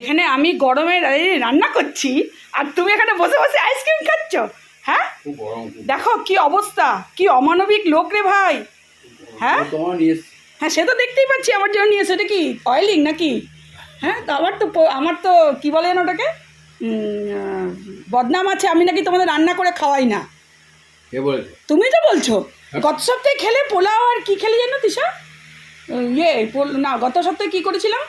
এখানে আমি গরমে রান্না করছি আর তুমি এখানে বসে বসে আইসক্রিম খাচ্ছ। হ্যাঁ দেখো কি অবস্থা, কি অমানবিক লোক রে ভাই। হ্যাঁ হ্যাঁ সে তো দেখতেই পাচ্ছি আমার জন্য নিয়ে এসে। এটা কি অয়েলিং নাকি? হ্যাঁ তো আমার তো কি বলেন ওটাকে বদনাম আছে, আমি নাকি তোমাদের রান্না করে খাওয়াই না। তুমি তো বলছো গত সপ্তাহে খেলে পোলাও আর কি খেলে জানো তিশা? না গত সপ্তাহে কি করেছিলাম?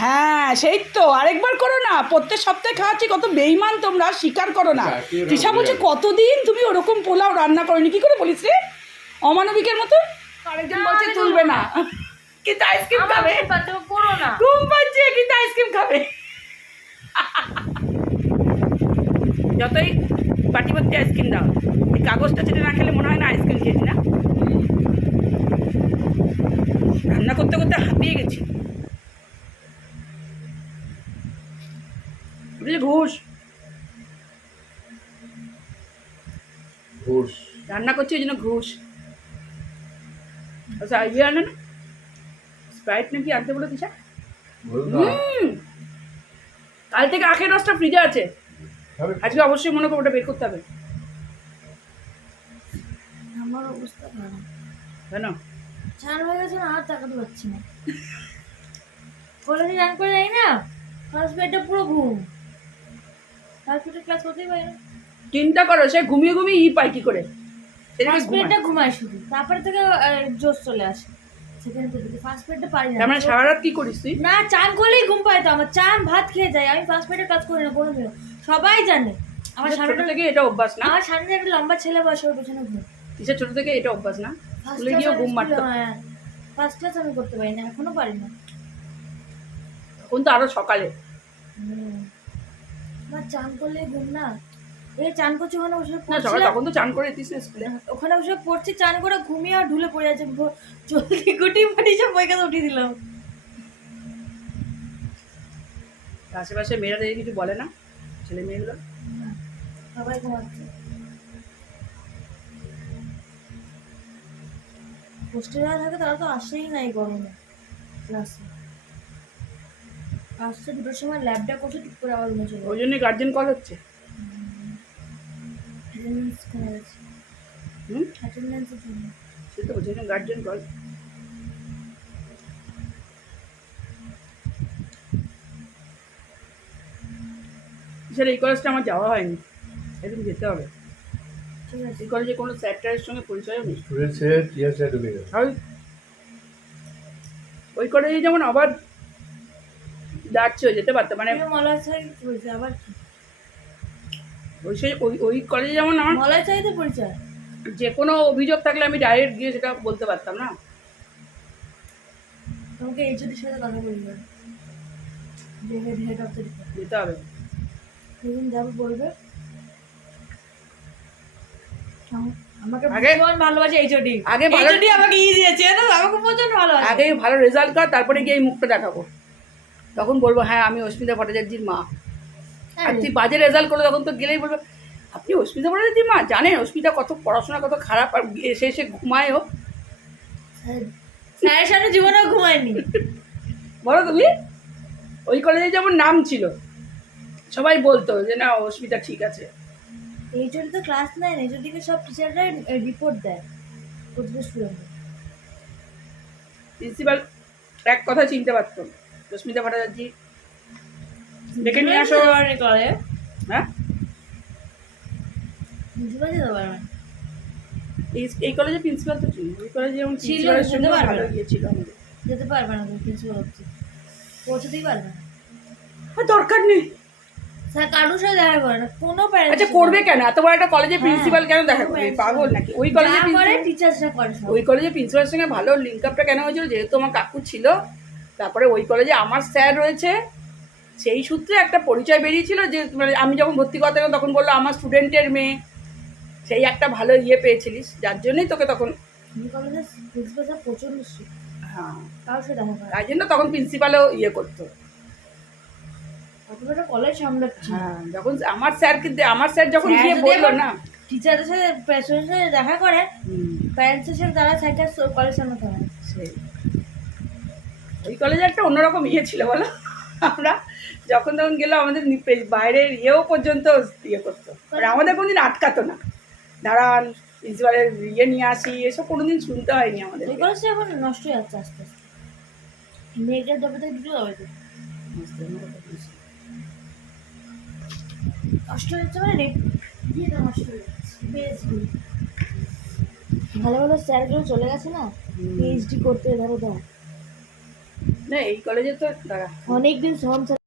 হ্যাঁ সেই তো আরেকবার করো না, প্রত্যেক সপ্তাহে খাওয়াচ্ছি। কত বেইমান তোমরা, স্বীকার করো না। তৃষা বলছে কতদিন তুমি ওরকম পোলাও রান্না করোনি, কি করে বলিস রে অমানবিকের মতো। আরেকজন বলছে তুলবে না কিন্তু আইসক্রিম খাবে, ঘুম পাচ্ছে কিন্তু আইসক্রিম খাবে। যতই বাটি ভর্তি আইসক্রিম দাও, এই কাগজটা যেটা না খেলে মনে হয় না আইসক্রিম খেয়েছি। না রান্না করতে করতে হাঁপিয়ে গেছি। ঘুষ ঘুষ রান্না করছি ওই জন্য ঘুষ। আচ্ছা ইয়ে আনে না স্প্রাইট নাকি আনতে বলে দিশা? কাল থেকে আখের রসটা ফ্রিজে আছে, আজকে অবশ্যই মনে করো ওটা বের করতে হবে। আমার অবস্থা খারাপ। কেন? চান হয়ে গেছে না, আর তাকাতে পারছি না। কলেজে চান করে যাই না, ফার্স্ট বেডটা পুরো ঘুম। ফার্স্ট বেডে ক্লাস করতেই পারি না। চিন্তা করো সে ঘুমিয়ে ঘুমিয়ে ই পায় কি করে? ফার্স্ট বেডটা ঘুমায় শুধু, তারপরে থেকে জোশ চলে আসে। সেকেন্ড বেডে ফার্স্ট বেডটা পারি না। মানে সারা রাত কি করিস তুই? না চান করলেই ঘুম পায় তো আমার। চান ভাত খেয়ে যায়, আমি ফার্স্ট বেডে কাজ করি না কোনোদিনও। সবাই জানে আমার সামনে থেকে এটা অভ্যাস না। আমার সামনে একটা লম্বা ছেলে বসে ওর পেছনে ঘুম। কিসের ছোট থেকে এটা অভ্যাস না? স্কুলে গিয়ে ঘুম মারতো। ফার্স্ট ক্লাস আমি করতে পারি না, এখনো পারি না। এখন তো আরো সকালে আমার চান করলে ঘুম না। এই চান করছি ওখানে বসে পড়ছিলাম, তখন তো চান করে দিস স্কুলে। ওখানে বসে পড়ছি, চান করে ঘুমিয়ে আর ঢুলে পড়ে যাচ্ছে। জলদি গুটি ফাটি সব বই কাছে উঠিয়ে দিলাম। আশেপাশে মেয়েরা দেখে কিছু বলে না? ছেলে মেয়েগুলো সবাই ঘুমাচ্ছে। হোস্টেলে যারা থাকে তারা তো আসেই নাই গরমে ক্লাসে। আসছে দুটোর সময় ল্যাবটা করছে, টুক করে আবার ঘুমে চলে। ওই জন্যই গার্জেন কল হচ্ছে। অ্যাটেন্ডেন্স কমে গেছে। অ্যাটেন্ডেন্সের জন্য সে তো ওই জন্য গার্জেন কল। স্যার এই কলেজটা আমার যাওয়া হয়নি, একদিন যেতে হবে। ঠিক আছে। এই কলেজে কোনো স্যারটারের সঙ্গে পরিচয়ও নেই। ওই কলেজে যেমন আবার যাচ্ছে যেতে পারতাম, মানে মলয় চাই বলছে আবার কি ওই কলেজে যেমন আমার মলয় চাইতে পরিচয়। যে কোনো অভিযোগ থাকলে আমি ডাইরেক্ট গিয়ে সেটা বলতে পারতাম না। তোমাকে এইচওডির সাথে কথা বলবে, যে হেড অফ দ্য ডিপার্টমেন্ট যেতে হবে। সেদিন যাবো বলবে আমাকে আগে ভীষণ ভালোবাসে এইচওডি। আগে এইচওডি আমাকে ই দিয়েছে না, আমাকে প্রচন্ড ভালোবাসে। আগে ভালো রেজাল্ট কর, তারপরে গিয়ে এই মুখটা দেখাবো, তখন বলবো হ্যাঁ আমি অস্মিতা ভট্টাচার্যির মা। আর তুই বাজে রেজাল্ট করো তখন তো গেলেই বলবো আপনি অস্মিতা ভট্টাচার্যির মা। জানেন অস্মিতা কত পড়াশোনা কত খারাপ, আর এসে এসে ঘুমায়ও। স্যারের সামনে জীবনেও ঘুমায়নি। বলো তুমি ওই কলেজে যেমন নাম ছিল, সবাই বলতো যে না অস্মিতা ঠিক আছে। এইচওডি তো ক্লাস নেয় না, এইচওডিকে সব টিচাররা রিপোর্ট দেয় প্রতিটা স্টুডেন্টকে। প্রিন্সিপাল এক কথা চিনতে পারতো অস্মিতা ভট্টাচার্য ডেকে নিয়ে আসো। করে হ্যাঁ প্রিন্সিপাল যেতে পারবে না। এই কলেজে প্রিন্সিপাল তো ছিল, ওই কলেজে যেমন ছিল, প্রিন্সিপালের সঙ্গে যেতে পারবে ভালো না। গিয়েছিল আমাদের। যেতে পারবে না, তুমি প্রিন্সিপাল হচ্ছে পৌঁছতেই পারবে না। আর দরকার নেই স্যার কারোর সাথে দেখা করে না, কোনো প্যারেন্টস। আচ্ছা করবে কেন? এত বড় একটা কলেজে প্রিন্সিপাল কেন দেখা করবে? পাগল নাকি? ওই কলেজে করে টিচার্সরা করে সব। ওই কলেজে প্রিন্সিপালের সঙ্গে ভালো লিঙ্ক আপটা কেন হয়েছিল? যেহেতু আমার কাকু ছিল, তারপরে ওই কলেজে আমার স্যার রয়েছে, সেই সূত্রে একটা পরিচয় বেরিয়েছিল যে মানে আমি যখন ভর্তি করতে গেলাম তখন বললো আমার স্টুডেন্টের মেয়ে, সেই একটা ভালো ইয়ে পেয়েছিলিস, যার জন্যই তোকে তখন কলেজের প্রিন্সিপাল প্রচন্ড স্ট্রিক্ট। হ্যাঁ কারোর সাথে দেখা করে তাই জন্য তখন প্রিন্সিপালও ইয়ে করতো। একটা কলেজ সামলাচ্ছি। হ্যাঁ যখন আমার স্যার যখন গিয়ে বললো না টিচারদের সাথে প্রেসিডেন্টের সাথে দেখা করে, প্যারেন্টসের সাথে তারা সাইকেল কলেজ সামলাতে হয়। সেই ওই কলেজে একটা অন্যরকম ইয়ে ছিল বলো, আমরা যখন তখন গেলেও আমাদের বাইরের ইয়েও পর্যন্ত ইয়ে করতো, আর আমাদের কোনোদিন আটকাতো না, দাঁড়ান প্রিন্সিপালের ইয়ে নিয়ে আসি, এসব কোনোদিন শুনতে হয়নি আমাদের। ওই কলেজটা এখন নষ্ট হয়ে যাচ্ছে আস্তে আস্তে, মেয়েটার দবে থেকে দুটো দবে তো নষ্ট হয়ে যাচ্ছে, মানে ইয়েটা নষ্ট হয়ে যাচ্ছে। বেসগুলো ভালো ভালো স্যারগুলো চলে গেছে না, পিএইচডি করতে, ধরো না এই কলেজে তো দাঁড়া অনেকদিন সোহম স্যার